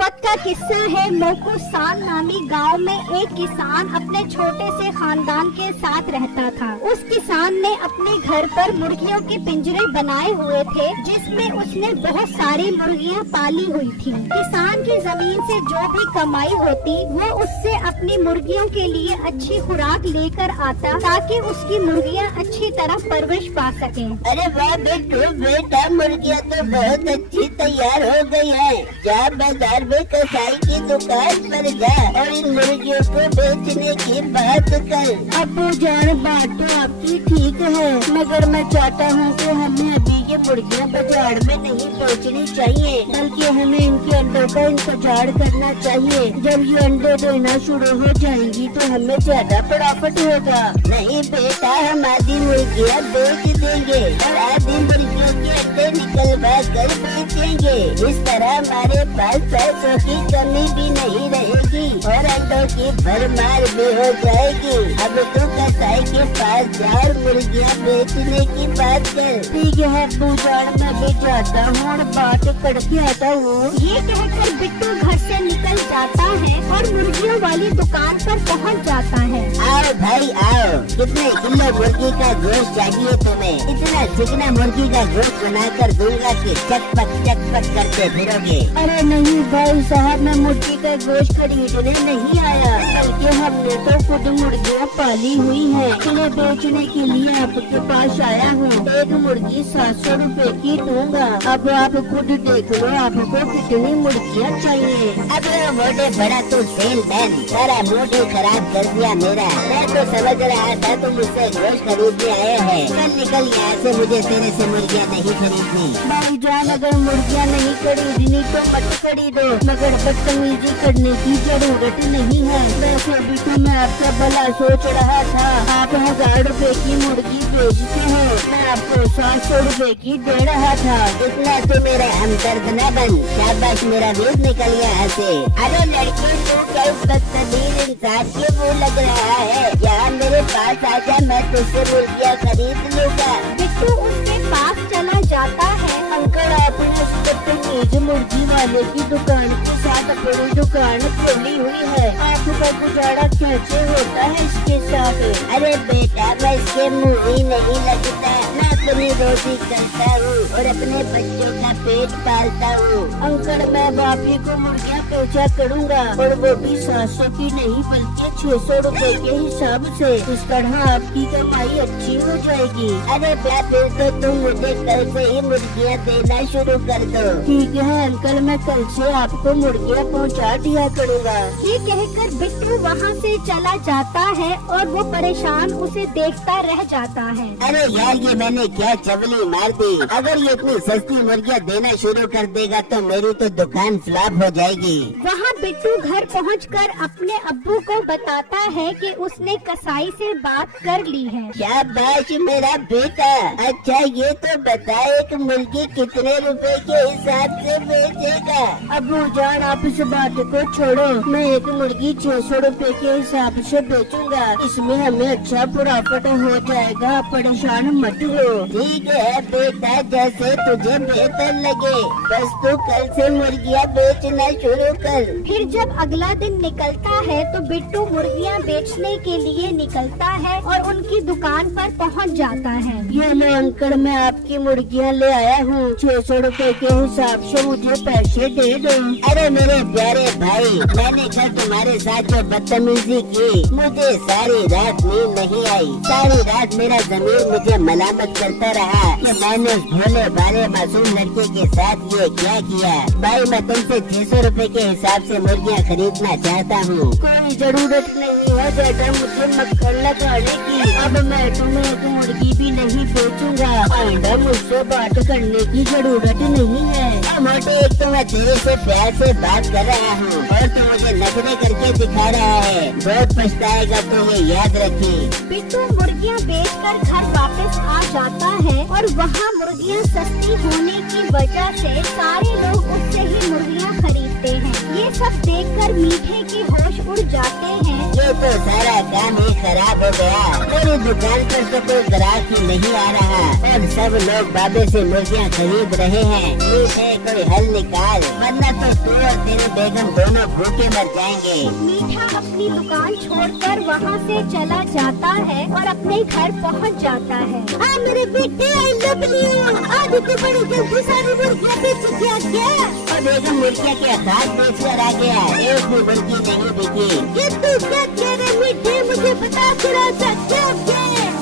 वक्त का किस्सा है। मोकुसान नामी गांव में एक किसान अपने छोटे से खानदान के साथ रहता था। उस किसान ने अपने घर पर मुर्गियों के पिंजरे बनाए हुए थे, जिसमें उसने बहुत सारी मुर्गियां पाली हुई थी। किसान की जमीन से जो भी कमाई होती वो उससे अपनी मुर्गियों के लिए अच्छी खुराक लेकर आता, ताकि उसकी मुर्गियां अच्छी तरह परवरिश पा सकें। अरे वाह बेटू, बेटा मुर्गियाँ तो बहुत अच्छी तैयार हो गई है। जा बाजार में कसाई की दुकान पर जा और इन मुर्गियों को बेचने की बात कर। अब्बू जान, बात तो आपकी ठीक है, मगर मैं चाहता हूँ कि हमें अभी ये मुर्गियाँ बाजार में नहीं बेचनी चाहिए, बल्कि हमें इनके अंडों का इंतजार करना चाहिए। जब ये अंडे देना शुरू हो जाएंगी तो हमें ज्यादा प्रॉफिट होगा। नहीं बेटा, हम आधी मुर्गियाँ बेच देंगे और आधी मुर्गियों के अंडे निकलवा कर बेचेंगे। इस तरह हमारे पास पैसों की कमी भी नहीं रहेगी और अंडों की भरमार भी हो जाएगी। अब तू कसाई के पास जा और मुर्गियाँ बेचने की बात कर। ठीक है अब्बू जान, मैं भी जाता हूँ और बात करके आता हूँ। ये कहकर बिट्टू घर से निकल जाता है और मुर्गियों वाली दुकान पर पहुंच जाता है। आओ भाई आओ, कितने किलो मुर्गी का गोश्त चाहिए तुम्हें? इतना चिकना मुर्गी का गोश्त बनाकर दूंगा कि चटपट करते फिरोगे। अरे नहीं भाई साहब, मैं मुर्गी का गोश्त खरीदने नहीं आया, बल्कि हमने तो खुद मुर्गियाँ पाली हुई है, इन्हें बेचने के लिए आपके पास आया हूँ। एक मुर्गी 700 रुपए की दूंगा। अब आप खुद देख लो आपको कितनी मुर्गियाँ चाहिए। अब मोटे बड़ा तो सेलमैन, सारा मूड ही खराब कर दिया मेरा। मैं तो समझ रहा था तुम मुझसे गोश्त खरीदने आए हैं। चल निकल यहाँ से, मुझे तेरे से मुर्गियाँ नहीं खरीदनी। भाई जान, अगर मुर्गियाँ नहीं खरीदनी तो मत खरीदो, मगर बदतमीजी करने की जरूरत नहीं है। वैसे भी तो मैं आपका भला सोच रहा था। आप 1000 रुपए की मुर्गी बेचते हो, मैं आपको 700 रुपए की दे रहा था। इतना तो मेरा हमदर्द न बन। शाबाश मेरा वीर, निकल यहाँ से। अरे लड़के, तू क्या बदतमीज इंसान के वो लग रहा है? यहाँ मेरे पास आजा, मैं तुझसे मुर्गियाँ खरीद लूँगा। बिट्टू उसके पास चला जाता है। अंकल, आपने उस बदतमीज मुर्गी वाले की दुकान के साथ अपनी दुकान खोली हुई है, आपका गुजारा कैसे होता है इसके साथ? अरे बेटा, मैं इसके मुँह ही नहीं लगता। मैं अपनी रोटी करता हूँ और अपने बच्चों का पेट पालता हूँ। अंकल, मैं बापी को मुर्गियाँ बेचा करूँगा, और वो भी 700 की नहीं बल्कि 600 रुपए के हिसाब से। इस तरह आपकी कमाई अच्छी हो जाएगी। अरे फिर तो तुम मुझे कल से ही मुर्गियाँ देना शुरू कर दो। ठीक है अंकल, मैं कल से आपको मुर्गियाँ पहुँचा दिया करूँगा। ये कहकर बिट्टू वहाँ से चला जाता है और वो परेशान उसे देखता रह जाता है। अरे यार, ये मैंने क्या चवली मार दी। अगर ये इतनी सस्ती मुर्गियाँ देना शुरू कर देगा तो मेरी तो दुकान फ्लॉप हो जाएगी। वहाँ बिट्टू घर पहुंचकर अपने अब्बू को बताता है कि उसने कसाई से बात कर ली है। शाबाश मेरा बेटा। अच्छा ये तो बता, एक मुर्गी कितने रुपए के हिसाब से बेचेगा? अब्बू जान, आप इस बात को छोड़ो, मैं एक मुर्गी 600 रुपए के हिसाब से बेचूंगा। इसमें हमें अच्छा प्रॉफिट हो जाएगा, परेशान मत हो। ठीक है बेटा, जैसे तुझे बेहतर लगे, बस तू कल से मुर्गियाँ बेचना शुरू कर। फिर जब अगला दिन निकलता है तो बिट्टू मुर्गियाँ बेचने के लिए निकलता है और उनकी दुकान पर पहुंच जाता है। ये लो अंकल, मैं आपकी मुर्गियाँ ले आया हूँ, 600 रुपए के हिसाब से मुझे पैसे दे दो। अरे मेरे प्यारे भाई, मैंने कल तुम्हारे साथ जो बदतमीजी की, मुझे सारी रात नींद नहीं आई। सारी रात मेरा ज़मीर मुझे मलामत करता रहा कि मैंने उस भोले भाले मासूम लड़के के साथ ये क्या किया। भाई मैं तुमसे 600 रुपए के हिसाब से मुर्गियाँ खरीदना चाहता हूँ। कोई जरूरत नहीं है बेटा मुझे मक्खन लगाने की। अब मैं तुम्हें एक मुर्गी भी नहीं बेचूंगा। आइंदा मुझसे बात करने की जरूरत नहीं है। मोटे, एक तो मैं तेरे से प्यार से बात कर रहा हूँ और तू मुझे नखरे करके दिखा रहा है। बहुत पछताएगा तो ये याद रखी। बिट्टू मुर्गियाँ बेचकर घर वापस आ जाता है और वहाँ मुर्गियाँ सस्ती होने की वजह से सारे लोग उससे ही मुर्गियाँ खरीदते हैं। ये सब देखकर मीठे की होश उड़ जाते हैं। ये तो सारा काम ही खराब हो गया। मेरी दुकान पर तो कोई ग्राहक ही नहीं आ रहा और सब लोग बाबे से मुर्गियाँ खरीद रहे हैं। मीठे, कोई हल निकाल, वरना तो तू और तेरे बेगम दोनों भूखे मर जाएंगे। मीठा अपनी दुकान छोड़कर वहाँ से चला जाता है और अपने घर पहुँच जाता है। हाँ मेरे बेटे, आई लव यू। आज तो बड़ी जल्दी सारी मुर्गियाँ बेच के आ गया। और बेगम मुर्गिया के खाद बेच कर आ गया, एक भी मुर्गी नहीं बिकी। ये तू क्या कह रहे मीठे, मुझे बता तेरा क्या क्या?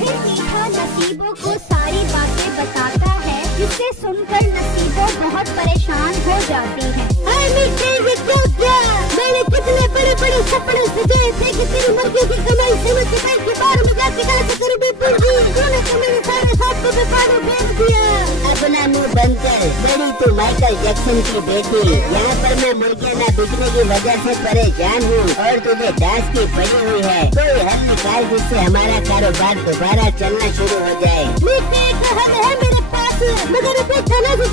फिर मीठा नसीबों को सारी बातें बताता है, जिसे सुनकर नसीबों बहुत परेशान हो जाती है। हाय मीठे, ये क्या? मैंने कितने बड़े बड़े सपने सजाए थे कि तेरी मुर्गी की कमाई से मुझे बैंक के बाहर में जाके 10 रुपए पूंजी, तूने तो मेरे सारे 7 रुपए पानी बेच दिया। अपना मुंह बंद कर, बड़ी तू माइकल जैक्सन की बेटी। यहाँ पर मैं मुर्गियाँ न बिकने की वजह से परेशान हूँ और तुझे दास की पड़ी हुई है। कोई हल निकाल जिससे हमारा कारोबार दोबारा चलना शुरू हो जाए। मीठे एक हल है मेरे पास, मगर अभी खाना से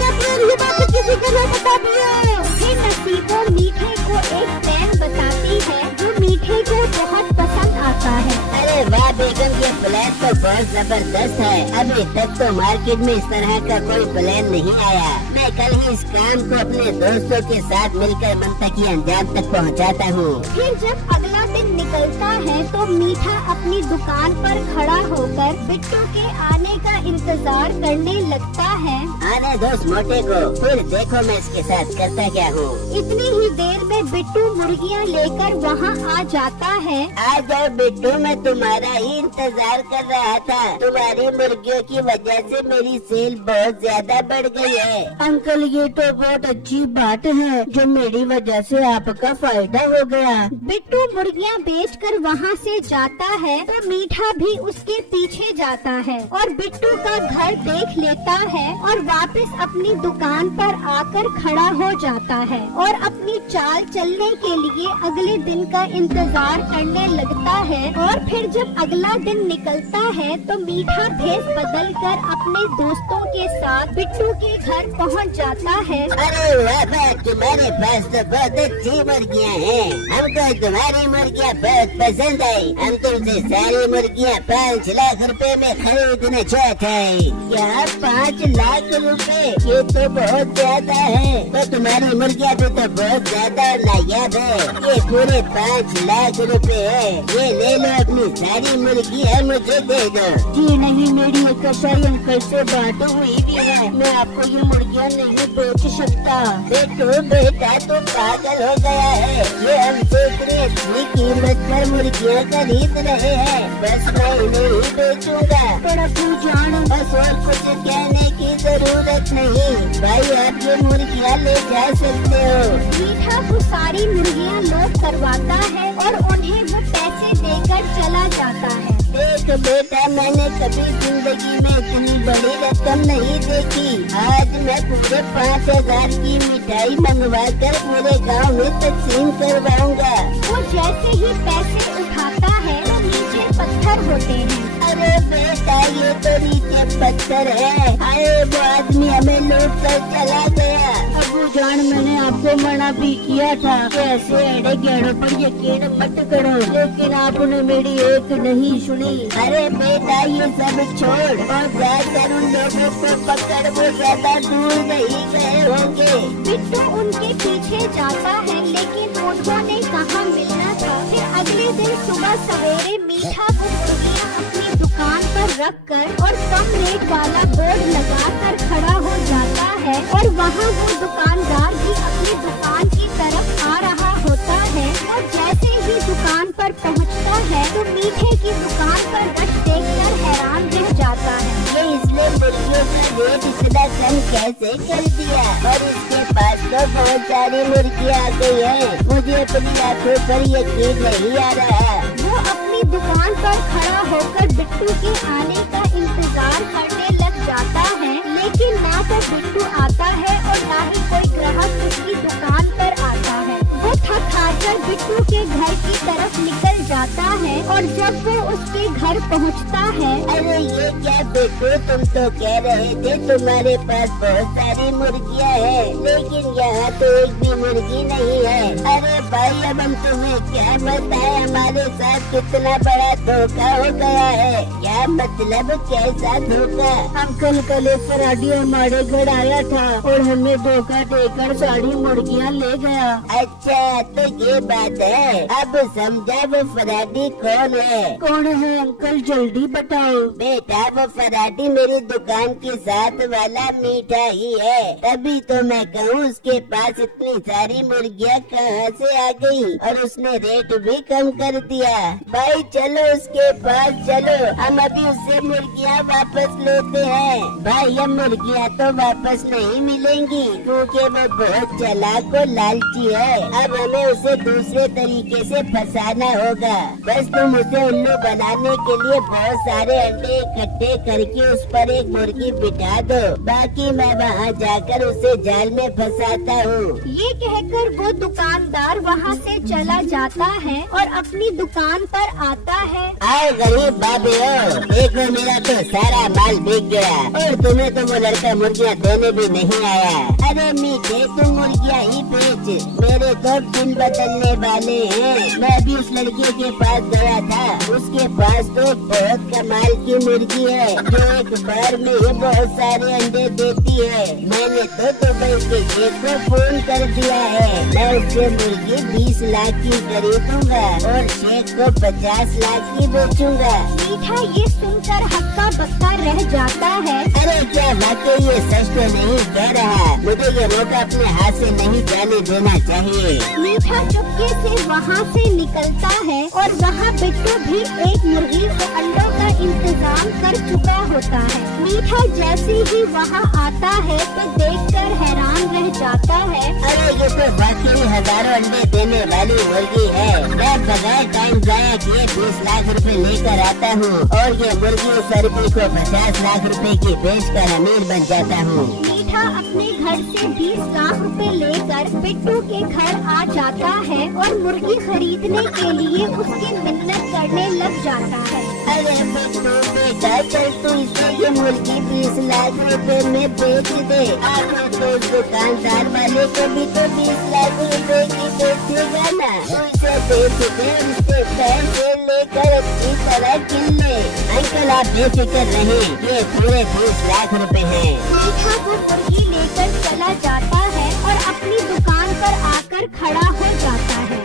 ये बात किसी को न बता दिया। फिर नसीबों मीठे को एक प्लान बताती है जो मीठे को बहुत पसंद आता है। अरे वाह बेगम, ये प्लान तो बहुत जबरदस्त है। अभी तक तो मार्केट में इस तरह का कोई प्लान नहीं आया। मैं कल ही इस काम को अपने दोस्तों के साथ मिलकर मंतकी अंजाम तक पहुंचाता हूँ। फिर जब अगला दिन निकलता है तो मीठा अपनी दुकान पर खड़ा होकर बिट्टू के आने का इंतजार करने लगता है। आने दो उस मोटे को, फिर देखो मैं इसके साथ करता क्या हूँ। इतनी ही देर में बिट्टू मुर्गियाँ लेकर वहाँ आ जाता है। आ जाओ बिट्टू, मैं तुम्हारा ही इंतजार कर रहा था। तुम्हारी मुर्गियों की वजह से मेरी सेल बहुत ज्यादा बढ़ गई है। अंकल ये तो बहुत अच्छी बात है, जो मेरी वजह से आपका फायदा हो गया। बिट्टू मुर्गियाँ बेचकर वहाँ से जाता है तो मीठा भी उसके पीछे जाता है और बिट्टू का घर देख लेता है और वापस अपनी दुकान पर आकर खड़ा हो जाता है और अपनी चाल चलने के लिए अगले दिन का इंतजार करने लगता है। और फिर जब अगला दिन निकलता है तो मीठा भेष बदलकर अपने दोस्तों के साथ बिट्टू के घर पहुँच जाता है। अरे वाह, तुम्हारे पास तो बहुत अच्छी मुर्गियाँ हैं। हमको तुम्हारी मुर्गियाँ बहुत पसंद आई। हम तुमसे सारी मुर्गियाँ 5 लाख रुपए में खरीदना चाहते हैं। क्या 5 लाख रुपए? ये तो बहुत ज्यादा है। तो तुम्हारी मुर्गियाँ भी तो बहुत ज्यादा नायाब है। ये पूरे 5 लाख रुपए है। ये ले लो, अपनी सारी मुर्गियाँ मुझे दे दो। जी नहीं, मेरी एक कसाई अंकल से बात हुई भी है, मैं आपको ये मुर्गियाँ नहीं बेच सकता। बेटू बेटा तो पागल हो गया है। ये हमसे इतनी कीमत पर मुर्गियाँ खरीद रहे हैं, बस मैं इन्हें ही बेचूंगा। पर अपनी जान, बस और कुछ कहने की जरूरत नहीं भाई, आप ये मुर्गियाँ ले जा सकते हो। मीठा वो सारी मुर्गियाँ लोड करवाता है और उन्हें वो पैसे देकर चला जाता है। देख बेटा, मैंने कभी जिंदगी में इतनी बड़ी रकम नहीं देखी। आज मैं पूरे 5000 की मिठाई मंगवा कर पूरे गांव में तकसीम करवाऊंगा। वो जैसे ही पैसे उठाता है तो नीचे पत्थर होते हैं। अरे बेटा, ये तो नीचे पत्थर है। अरे वो आदमी हमें लूट कर चला गया। अबू जान, मैंने आपको मना भी किया था कि ऐसे एड़े गहड़ों पर यकीन मत करो, लेकिन आपने मेरी एक नहीं सुनी। अरे बेटा, ये सब छोड़ और जाकर उन लोगों को पकड़, वो ज्यादा दूर नहीं गए होंगे। बिट्टू उनके पीछे जाता है, लेकिन उन्होंने कहाँ मिलना था। फिर अगले दिन सुबह सवेरे मीठा को मुर्गियाँ अपनी दुकान पर रखकर और कम रेट वाला बोर्ड लगाकर खड़ा हो जाता है और वहाँ वो दुकानदार भी अपनी दुकान की तरफ आ रहा होता है। और जैसे ही दुकान पर पहुँचता है तो मीठे की दुकान पर रश देखकर हैरान रह जाता है। ये इसने मुर्गियों का रेट इतना कम कैसे कर दिया? और इसके पास तो बहुत सारी मुर्गियाँ आ गई हैं। मुझे अपनी आंखों पर यकीन नहीं आ रहा। वो अपनी दुकान पर खड़ा होकर बिट्टू के आने का इंतजार करने लग जाता है, लेकिन ना तो बिट्टू आता है और ना ही कोई ग्राहक उसकी दुकान पर आता है। वो थक हार कर बिट्टू के घर की तरफ निकल जाता जाता है और जब वो उसके घर पहुंचता है, अरे ये क्या बेटो, तुम तो कह रहे थे तुम्हारे पास बहुत सारी मुर्गियाँ हैं, लेकिन यहाँ तो एक भी मुर्गी नहीं है। अरे भाई अब हम तुम्हें क्या बताएं, हमारे साथ कितना बड़ा धोखा हो गया है। क्या मतलब, कैसा धोखा? अंकल कल एक फराडी हमारे घर आया था और हमें धोखा देकर सारी मुर्गियाँ ले गया। अच्छा तो ये बात है, अब समझा वो फराडी कौन है? कौन है अंकल, जल्दी बताओ। बेटा वो फराडी मेरी दुकान के साथ वाला मीठा ही है, तभी तो मैं कहूँ उसके पास इतनी सारी मुर्गियाँ कहाँ से आ गई, और उसने रेट भी कम कर दिया। भाई चलो उसके पास चलो, हम अभी उससे मुर्गियाँ वापस लेते हैं। भाई ये मुर्गियाँ तो वापस नहीं मिलेंगी क्योंकि वो बहुत चालाक और लालची है। अब हमें उसे दूसरे तरीके से फंसाना होगा। बस तुम उसे उल्लू बनाने के लिए बहुत सारे अंडे इकट्ठे करके उस पर एक मुर्गी बिठा दो, बाकी मैं वहाँ जाकर उसे जाल में फंसाता हूँ। ये कहकर वो दुकानदार वहाँ से चला जाता है और अपनी दुकान पर आता है। आओ गरीब बाबे हो, देखो मेरा तो सारा माल बिक गया और तुम्हें तो वो लड़का मुर्गियाँ देने भी नहीं आया। अरे मीठे तुम मुर्गियाँ ही बेच, मेरे तो दिन बदलने वाले हैं। मैं भी उस लड़के के पास गया था, उसके पास तो बहुत कमाल की मुर्गी है जो एक बार में ही बहुत सारे अंडे देती है। मैंने तो दुबई के शेख को फोन कर दिया है, मैं उससे मुर्गी 20 लाख की खरीदूंगा और शेख को 50 लाख की बेचूंगा। मीठा ये सुनकर हक्का बक्का रह जाता है। अरे क्या वाकई ये सच तो नहीं कह रहा, मुझे ये मौका अपने हाथ से नहीं जाने देना चाहिए। मीठा चुपके से वहाँ से निकलता है और वहाँ बिट्टू भी एक मुर्गी और अंडों का इंतजाम कर चुका होता है। मीठा जैसे ही वहाँ आता है तो देखकर हैरान रह जाता है। अरे ये तो वाकई हजारों अंडे देने वाली मुर्गी है। मैं बगैर टाइम जाया किए 20 लाख रुपए लेकर आता हूँ और ये मुर्गी उस अरबी को 50 लाख रुपए की बेचकर अमीर बन जाता हूँ। मीठा अपने घर से 20 लाख रुपए लेकर बिट्टू के घर आ जाता है और मुर्गी खरीदने के लिए उसकी मिन्नत करने लग जाता है। अरे बिट्टू बेटा चल तू इसे ये मुर्गी 20 लाख रुपए में बेच दे, आगे तो दुकानदार वाले को भी तो 20 लाख रुपए की बेचेगा ना। तू इसे बेच दे, उससे पैसे लेकर अच्छी तरह किल ले। अंकल आप बेफिक्र रहे, ये पूरे 20 लाख रुपए हैं। मीठा वो मुर्गी लेकर चला जाता है और अपनी दुकान पर आकर खड़ा हो जाता है।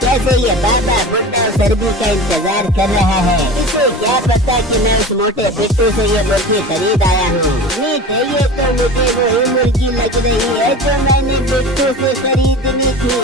कैसे ये बाबा बुड्ढा सरबी का इंतजार कर रहा है, इसे क्या पता कि मैं उस मोटे बिट्टू से ये मुर्गी खरीद आया हूँ। मीठे ये तो मुझे वही मुर्गी लग रही है जो मैंने बिट्टू से खरीदनी थी।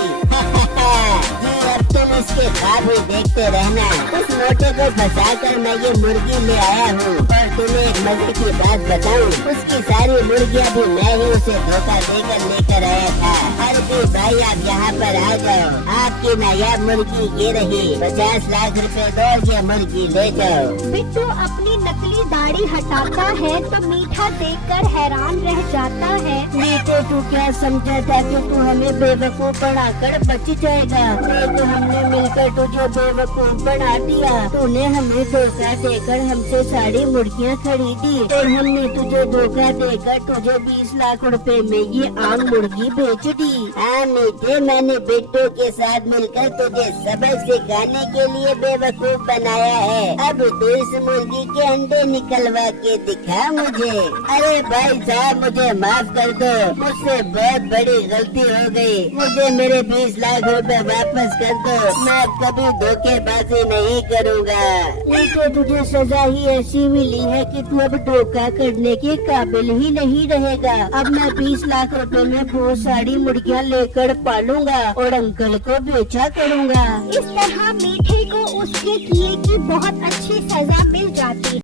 जी अब तुम इसके ख्वाब ही देखते रहना। उस मोटे को फंसाकर मैं ये मुर्गी ले आया हूँ और तुम्हें एक मजे की बात बताऊँ, उसकी सारी मुर्गियाँ भी मैं ही उसे धोखा देकर लेकर आया था। अरबी भाई आप यहाँ पर आ जाओ, आपकी नायाब मुर्गी ये रही, 50 लाख रुपए दो, ये मुर्गी ले जाओ। बिट्टू अपनी नकली दाढ़ी हटाता है तो मीठा देखकर हैरान रह जाता है। मीठे तू क्या समझा था कि तू हमें बेवकूफ बनाकर बच जाएगा? तो हमने मिलकर तुझे बेवकूफ बना दिया। तूने हमें धोखा देकर हमसे सारी मुर्गियाँ खरीदी और हमने तुझे धोखा देकर तुझे 20 लाख रुपए में ये आम मुर्गी बेच दी। हाँ मीठे, मैंने बिट्टू के साथ मिलकर तुझे सबक सिखाने के लिए बेवकूफ बनाया है। अब तू इस मुर्गी के अंडे निकलवा के दिखा मुझे। अरे भाई साहब मुझे माफ कर दो, मुझसे बहुत बड़ी गलती हो गई, मुझे मेरे 20 लाख रुपए वापस कर दो, मैं कभी धोखेबाजी नहीं करूँगा। मीठे तुझे सजा ही ऐसी मिली है कि तू अब धोखा करने के काबिल ही नहीं रहेगा। अब मैं 20 लाख रुपए में बहुत सारी मुर्गियाँ लेकर पालूंगा और अंकल को बेचा करूँगा। इस तरह मीठे को उसके किए की बहुत अच्छी सजा